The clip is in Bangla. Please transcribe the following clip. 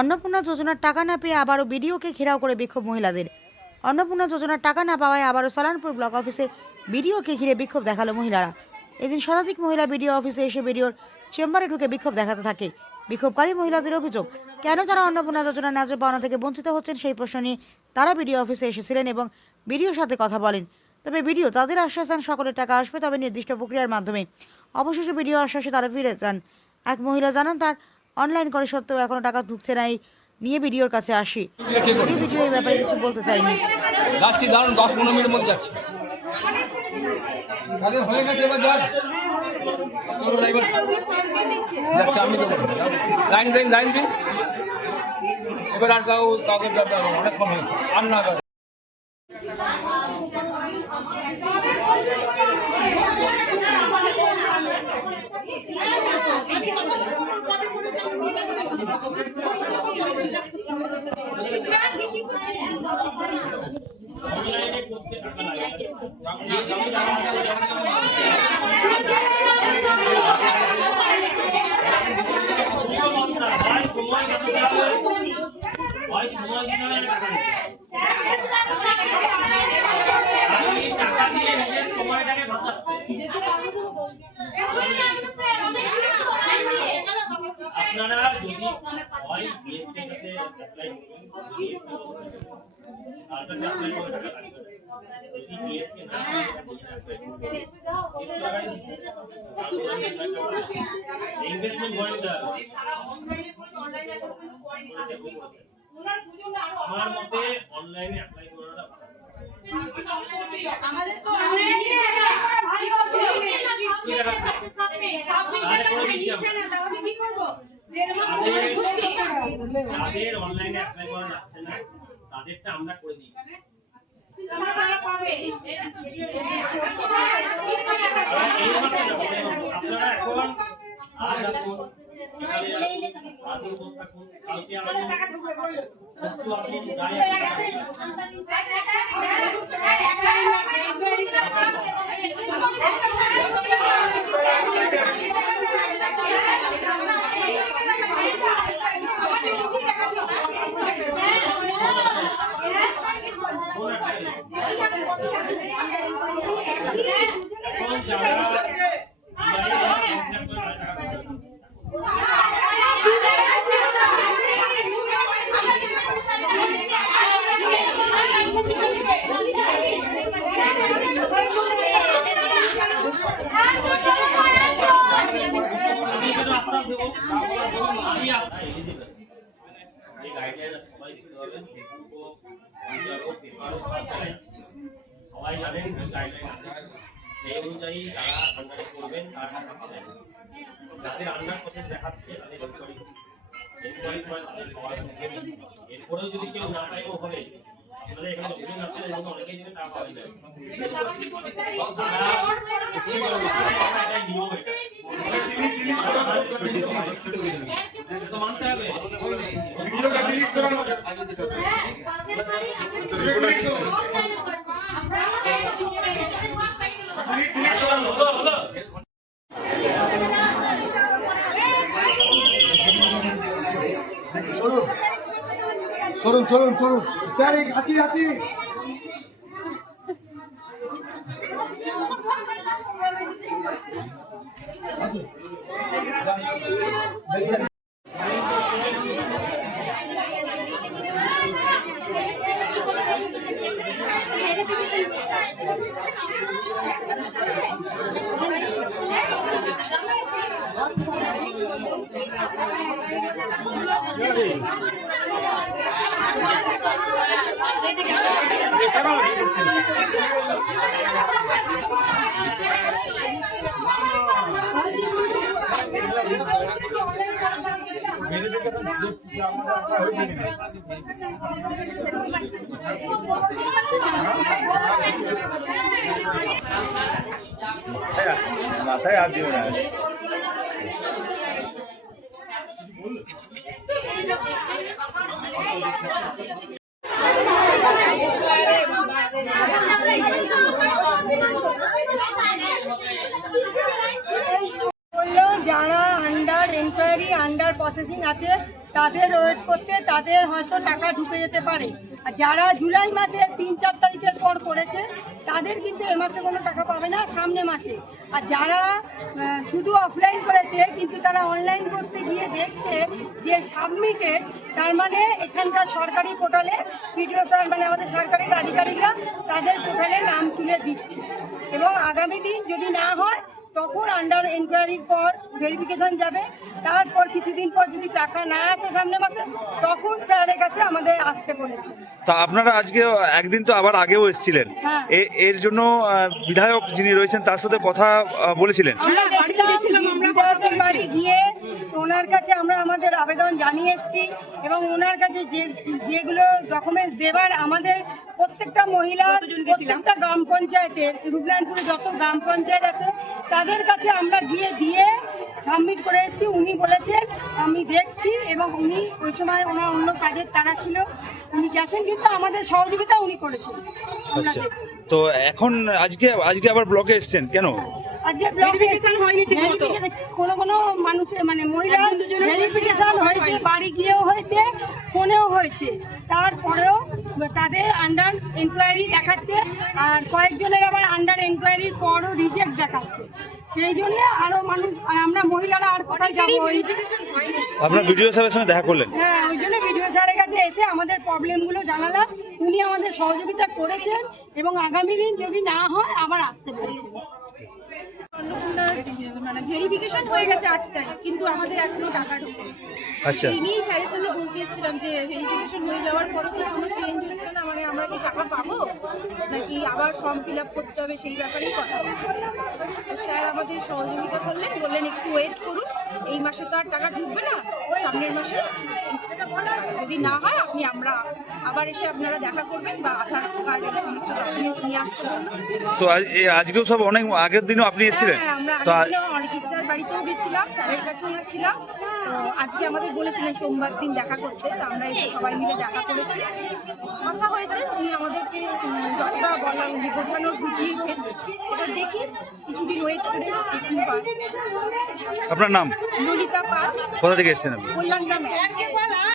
অন্নপূর্ণা যোজনার টাকা না পেয়ে আবারও বিডিওকে ঘেরাও করে বিক্ষোভ মহিলাদের। অন্নপূর্ণা যোজনার টাকা না পাওয়ায় আবারও সালানপুর ব্লক অফিসে বিডিওকে ঘিরে বিক্ষোভ দেখালো মহিলারা। এদিন শতাধিক মহিলা বিডিও অফিসে এসে বিডিওর চেম্বারে ঢুকে বিক্ষোভ দেখাতে থাকে। বিক্ষোভকারী মহিলাদের অভিযোগ, কেন তারা অন্নপূর্ণা যোজনার ন্যায্য পাওনা থেকে বঞ্চিত হচ্ছেন সেই প্রশ্ন নিয়ে তারা বিডিও অফিসে এসেছিলেন এবং বিডিওর সাথে কথা বলেন। তবে বিডিও তাদের আশ্বাস দেন সকলের টাকা আসবে, তবে নির্দিষ্ট প্রক্রিয়ার মাধ্যমে। অবশেষে বিডিও আশ্বাসে তারা ফিরে যান। এক মহিলা জানান, তার অনলাইন করে সত্ত্বেও এখনো টাকা ঢুকছে না, এই নিয়ে ভিডিওর কাছে আসি। ভিডিও এই ব্যাপারে কিছু বলতে চাইনি। যাচ্ছি, দাঁড়ান, 10-15 মিনিটের মধ্যে যাচ্ছি। হয়ে গেছে, এবার যান। আমি লাইন দিন। এবার আর কাউকে অনেকক্ষণ হয়েছে, আর না আপনারা যদি হয় বিএসপির কাছে অ্যাপ্লাই করুন, তার কাছে অ্যাপ্লাই করে যদি বিএসপি না ইনভেস্টমেন্ট করে দিতে হবে। আমার মতে অনলাইনে অ্যাপ্লাই করাটা আমাদের তো অনলাইনে যাদের অনলাইনে অ্যাপ্লাই করা যাচ্ছে না তাদেরটা আমরা করে দিচ্ছি। আপনারা এখন আজ আসুন, আজ উপস্থিত থাকুন, কালকে আসুন, পরশু আসুন, যাই সবাই জানেন গাইডলাইন আছে, সেই অনুযায়ী তারা আন্ডারে করবেন। আর যাদের আন্ডার প্রসেস দেখাচ্ছে তাদের এনকোয়ারি করে তাদের খাওয়ার এরপরেও যদি কেউ না পাইও হবে, তাহলে এখানে দুজন আছে, অনেকেই দেবে, টাকা পাওয়া যায়। মানতে হবে। চলুন স্যার, আছি মাথায় হাত দিও না। যারা আন্ডার এনকোয়ারি আন্ডার প্রসেসিং আছে তাদের ওয়েট করতে তাদের হয়তো টাকা ঢুকে যেতে পারে। আর যারা জুলাই মাসে 3-4 তারিখের পর করেছে তাদের কিন্তু এ মাসে কোনো টাকা পাবে না, সামনে মাসে। আর যারা শুধু অফলাইন করেছে কিন্তু তারা অনলাইন করতে গিয়ে দেখছে যে সাবমিটেড, তার মানে এখানকার সরকারি পোর্টালে ভিডিও স্যার মানে আমাদের সরকারি আধিকারিকরা তাদের পোর্টালে নাম তুলে দিচ্ছে। এবং আগামী দিন যদি না হয় তখন আন্ডার এনকোয়ারির পর ভেরিফিকেশন যাবে, তারপর কিছুদিন পর যদি টাকা না আসে সামনে মাসে তখন স্যারের কাছে আমাদের আসতে বলেছে। তা আপনারা আজকে একদিন তো আবার আগেও এসেছিলেন, হ্যাঁ। এর জন্য বিধায়ক যিনি রয়েছেন তার সাথে কথা বলেছিলেন? আমরা গেছিলাম বিধায়কের বাড়ি গিয়ে ওনার কাছে আমরা আমাদের আবেদন জানিয়ে এসেছি এবং ওনার কাছে যেগুলো ডকুমেন্টস দেবার আমাদের প্রত্যেকটা মহিলা প্রত্যেকটা গ্রাম পঞ্চায়েতে রূপনারায়ণপুরে যত গ্রাম পঞ্চায়েত আছে তাদের কাছে আমরা গিয়ে দিয়ে সাবমিট করে এসেছি। উনি বলেছেন আমি দেখছি এবং উনি ওই সময় ওনার অন্য কাজের তারা ছিল, উনি গেছেন কিন্তু আমাদের সহযোগিতা উনি করেছেন। আমরা আচ্ছা, দেখছি। তো এখন আজকে আবার ব্লকে এসেছেন কেন? আজকে ভেরিফিকেশন হয়নি ঠিকমতো, কোনো মানুষের মানে মহিলা ভেরিফিকেশন হয়েছে, বাড়ি গিয়েও হয়েছে, ফোনেও হয়েছে, তারপরেও তাদের আন্ডার এনকোয়ারি দেখাচ্ছে আর কয়েকজনের আবার আন্ডার এনকোয়ারির পরও রিজেক্ট দেখাচ্ছে। সেই জন্য আরো মানুষ আমরা মহিলারা আর কোথায় যাবো? আপনার ভিডিও সাহেবের সঙ্গে দেখা করলেন? হ্যাঁ, ওই জন্য ভিডিও স্যারের কাছে এসে আমাদের প্রবলেমগুলো জানালাম, উনি আমাদের সহযোগিতা করেছেন এবং আগামী দিন যদি না হয় আবার আসতে বলেছেন। মানে ভেরিফিকেশন হয়ে গেছে 8 তারিখ, কিন্তু আমাদের এখনো টাকা ঢোকেনি। আচ্ছা, এই নিয়েই স্যারের সাথে বলতে এসেছিলাম যে ভেরিফিকেশন হয়ে যাওয়ার পরে তো কোনো চেঞ্জ হচ্ছে না, মানে আমরা কি টাকা পাবো নাকি আবার ফর্ম ফিল আপ করতে হবে, সেই ব্যাপারেই কথা বলতে এসেছি। তো স্যার আমাদের সহযোগিতা করলেন, বললেন একটু ওয়েট করুন, এই মাসে তো আর টাকা ঢুকবে না, সামনের মাসে যদি না হয় আমরা আবার এসে আপনারা দেখা করবেন বা আধার কার্ড এই সমস্ত ডকুমেন্টস নিয়ে আসতে বলবেন। তো আজকেও সব অনেক আগের দিনও আপনি এসেছিলেন? হ্যাঁ, আমরা তো আগের দিনও অনিকিতার বাড়িতেও গেছিলাম, স্যারের কাছেও এসেছিলাম। তো আজকে আমাদের বলেছিলেন সোমবার দিন দেখা করতে, তো আমরা এসে সবাই মিলে দেখা করেছি, কথা হয়েছে। উনি আমাদেরকে যতটা বলা বোঝানোর বুঝিয়েছেন, এবার দেখি কিছুদিন ওয়েট করে কি হয়। আপনার নাম? ললিতা পাল, কোথা থেকে এসেছেন আপনি? কল্যাণগ্রাম।